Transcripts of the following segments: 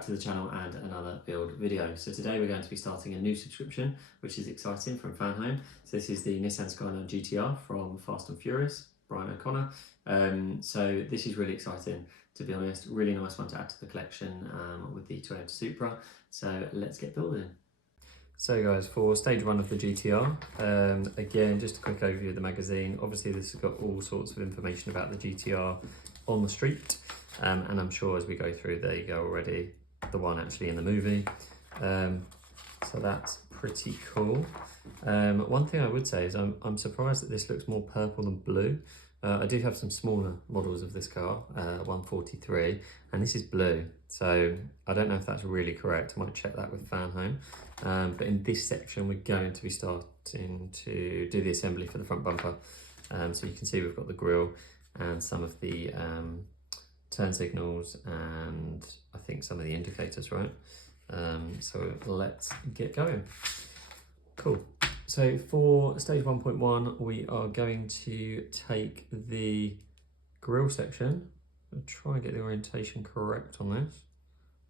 back to the channel and another build video. So today we're going to be starting a new subscription, which is exciting, from Fanhome. So this is the Nissan Skyline GTR from Fast and Furious, Brian O'Connor. So this is really exciting, to be honest. Really nice one to add to the collection with the Toyota Supra. So let's get building. So guys, for stage one of the GTR, again, just a quick overview of the magazine. Obviously this has got all sorts of information about the GTR on the street, and I'm sure as we go through, there you go already, the one actually in the movie. So that's pretty cool. One thing I would say is I'm surprised that this looks more purple than blue. I do have some smaller models of this car, 143, and this is blue. So I don't know if that's really correct. I might check that with Fanhome. But in this section, we're going to be starting to do the assembly for the front bumper. So you can see we've got the grille and some of the turn signals and I think some of the indicators, right? So let's get going. Cool. So for stage 1.1, we are going to take the grille section. I'll try and get the orientation correct on this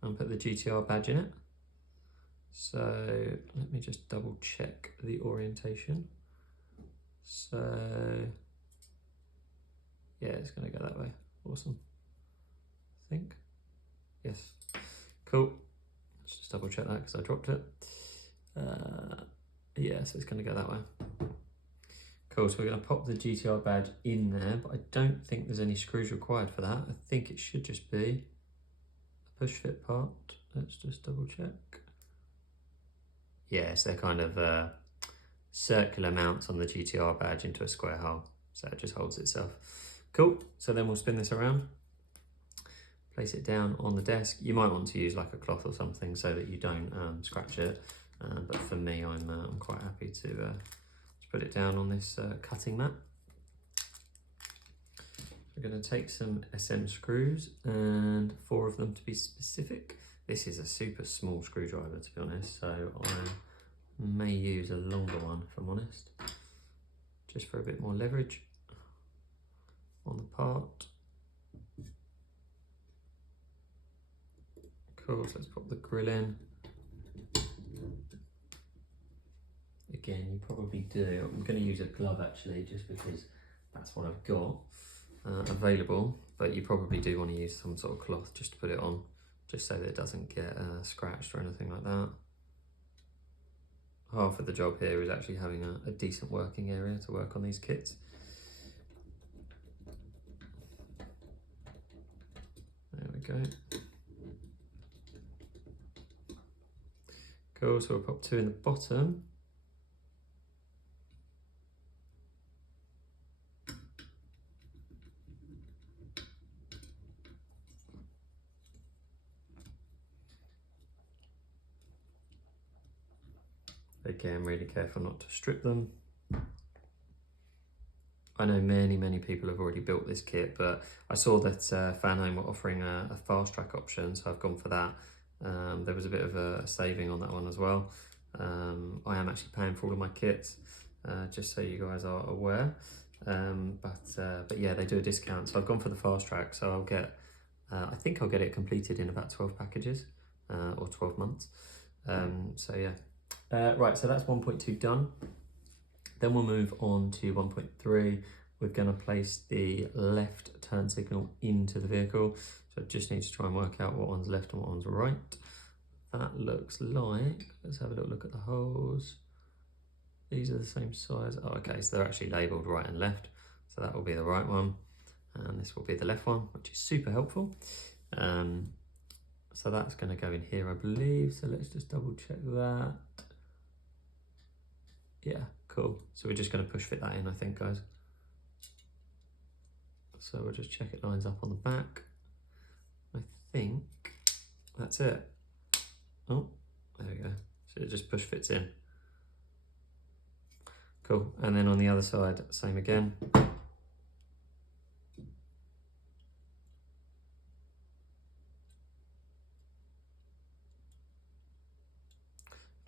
and put the GTR badge in it. So let me just double check the orientation. So yeah, it's going to go that way. Awesome. I think. Yes. Cool. Let's just double check that because I dropped it. Yeah, so it's going to go that way. Cool, so we're going to pop the GTR badge in there, but I don't think there's any screws required for that. I think it should just be a push fit part. Let's just double check. Yes, they're kind of circular mounts on the GTR badge into a square hole, so it just holds itself. Cool, so then we'll spin this around, place it down on the desk. You might want to use like a cloth or something so that you don't scratch it, but for me, I'm quite happy to put it down on this cutting mat. We're going to take some SM screws, and 4 of them to be specific. This is a super small screwdriver, to be honest, so I may use a longer one, if I'm honest, just for a bit more leverage on the part. Cool, so let's pop the grill in. Again, you probably do. I'm going to use a glove actually, just because that's what I've got available, but you probably do want to use some sort of cloth just to put it on, just so that it doesn't get scratched or anything like that. Half of the job here is actually having a decent working area to work on these kits. There we go. Cool, so we'll pop 2 in the bottom. Again, really careful not to strip them. I know many people have already built this kit, but I saw that Fanhome were offering a fast track option, so I've gone for that. There was a bit of a saving on that one as well. I am actually paying for all of my kits, just so you guys are aware. But yeah, they do a discount, so I've gone for the fast track. So I'll get, I think I'll get it completed in about 12 packages or 12 months. So yeah. Right, so that's 1.2 done. Then we'll move on to 1.3. We're going to place the left turn signal into the vehicle. So I just need to try and work out what one's left and what one's right. That looks like, let's have a little look at the holes. These are the same size. Oh, okay, so they're actually labelled right and left. So that will be the right one. And this will be the left one, which is super helpful. So that's going to go in here, I believe. So let's just double check that. Yeah, cool. So we're just going to push fit that in, I think, guys. So we'll just check it lines up on the back. I think that's it. Oh, there we go. So it just push fits in. Cool. And then on the other side, same again.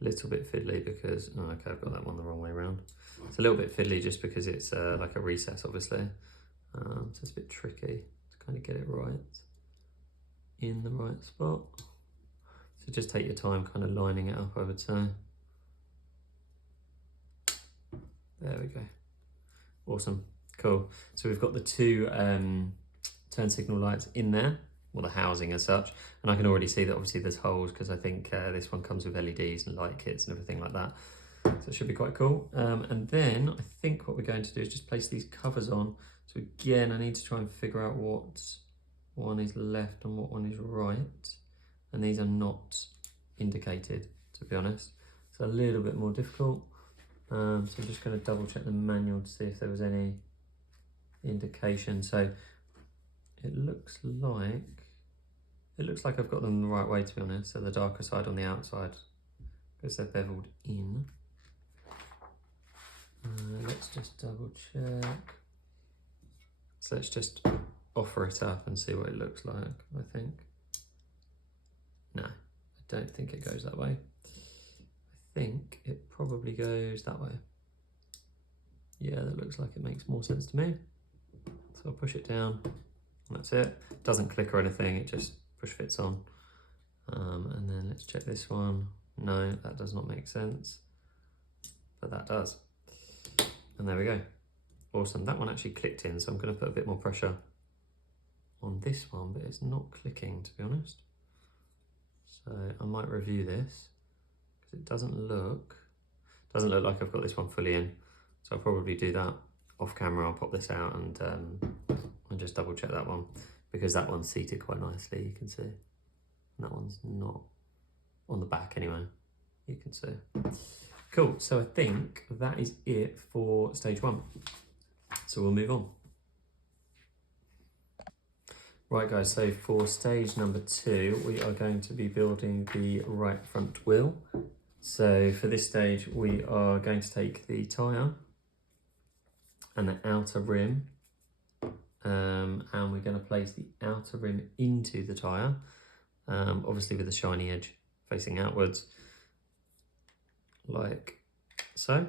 Little bit fiddly because, oh, okay, I've got that one the wrong way around. It's a little bit fiddly just because it's like a recess, obviously. So it's a bit tricky to kind of get it right in the right spot. So just take your time kind of lining it up, I would say. There we go. Awesome, cool. So we've got the two turn signal lights in there, well, the housing as such, and I can already see that obviously there's holes because I think this one comes with LEDs and light kits and everything like that. So it should be quite cool. And then I think what we're going to do is just place these covers on. So again, I need to try and figure out what one is left and what one is right. And these are not indicated, to be honest. It's a little bit more difficult. So I'm just going to double check the manual to see if there was any indication. So it looks like I've got them the right way, to be honest. So the darker side on the outside, because they're beveled in. Let's just double check. So let's just offer it up and see what it looks like, I think. No, I don't think it goes that way. I think it probably goes that way. Yeah, that looks like it makes more sense to me. So I'll push it down, and that's it. It doesn't click or anything, it just push fits on. And then let's check this one. No, that does not make sense, but that does. And there we go. Awesome, that one actually clicked in, so I'm gonna put a bit more pressure on this one, but it's not clicking, to be honest. So I might review this, because it doesn't look like I've got this one fully in. So I'll probably do that off camera. I'll pop this out and just double check that one, because that one's seated quite nicely, you can see. And that one's not on the back anyway, you can see. Cool, so I think that is it for stage one. So we'll move on. Right guys, so for stage number 2, we are going to be building the right front wheel. So for this stage, we are going to take the tyre and the outer rim, and we're going to place the outer rim into the tyre, obviously with the shiny edge facing outwards, like so.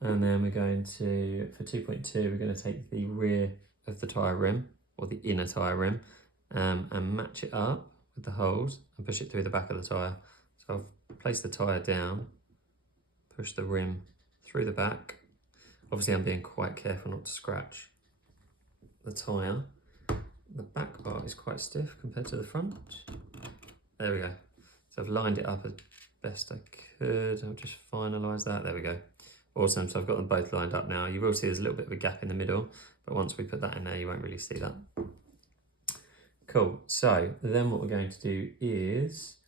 And then we're going to, for 2.2, we're going to take the rear of the tyre rim, or the inner tyre rim, and match it up with the holes and push it through the back of the tyre. So I've placed the tyre down, push the rim through the back. Obviously I'm being quite careful not to scratch the tyre. The back part is quite stiff compared to the front. There we go. So I've lined it up as best I could. I'll just finalise that. There we go. Awesome, so I've got them both lined up now. You will see there's a little bit of a gap in the middle, but once we put that in there, you won't really see that. Cool, so then what we're going to do is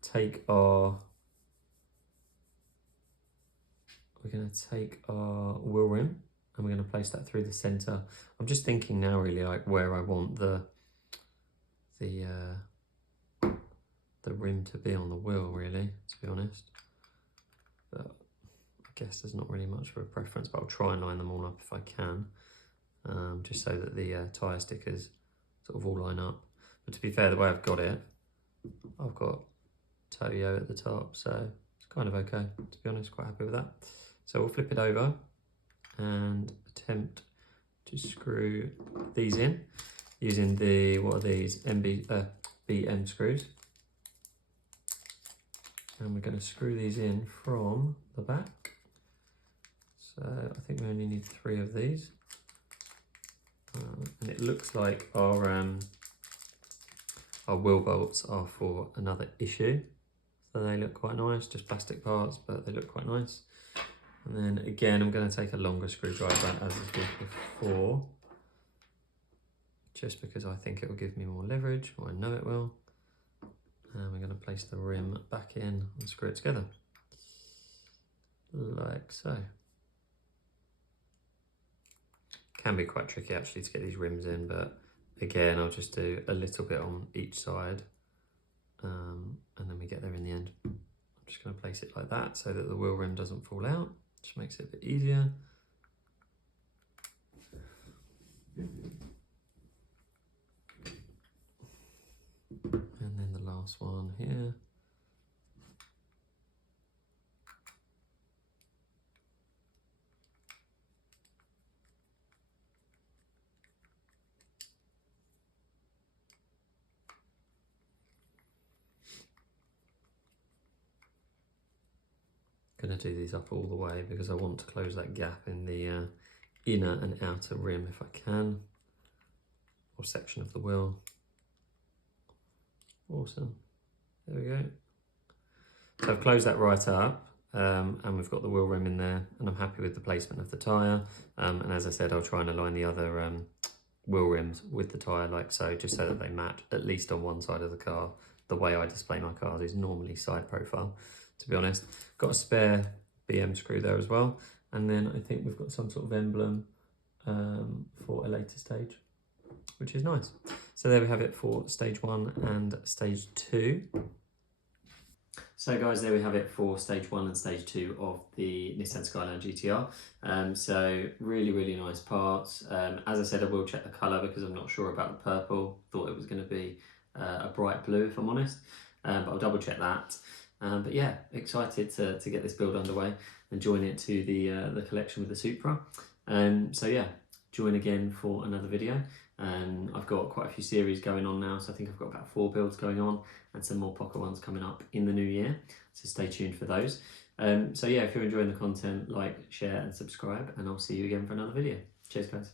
take our wheel rim, and we're going to place that through the centre. I'm just thinking now really like where I want the rim to be on the wheel, really, to be honest. But I guess there's not really much of a preference, but I'll try and line them all up if I can, just so that the tyre stickers sort of all line up. But to be fair, the way I've got it, I've got Toyo at the top, so it's kind of okay, to be honest, quite happy with that. So we'll flip it over and attempt to screw these in using the, what are these, BM screws. And we're going to screw these in from the back. So I think we only need 3 of these. And it looks like our wheel bolts are for another issue. So they look quite nice, just plastic parts, but they look quite nice. And then again, I'm going to take a longer screwdriver as I did before, just because I think it will give me more leverage, or I know it will. And we're going to place the rim back in and screw it together, like so. Can be quite tricky actually to get these rims in, but again, I'll just do a little bit on each side, and then we get there in the end. I'm just going to place it like that so that the wheel rim doesn't fall out, just makes it a bit easier. And then the last one here. Going to do these up all the way because I want to close that gap in the inner and outer rim if I can, or section of the wheel. Awesome. There we go. So I've closed that right up, and we've got the wheel rim in there, and I'm happy with the placement of the tyre. And as I said, I'll try and align the other wheel rims with the tyre like so, just so that they match at least on one side of the car. The way I display my cars is normally side profile, to be honest. Got a spare BM screw there as well. And then I think we've got some sort of emblem for a later stage, which is nice. So there we have it for stage 1 and stage 2. So guys, there we have it for stage 1 and stage 2 of the Nissan Skyline GTR. So really nice parts. As I said, I will check the colour because I'm not sure about the purple. Thought it was going to be a bright blue if I'm honest, but I'll double check that. But yeah, excited to get this build underway and join it to the collection with the Supra. So yeah, join again for another video. I've got quite a few series going on now, so I think I've got about 4 builds going on and some more Pocher ones coming up in the new year, so stay tuned for those. So yeah, if you're enjoying the content, like, share and subscribe, and I'll see you again for another video. Cheers guys.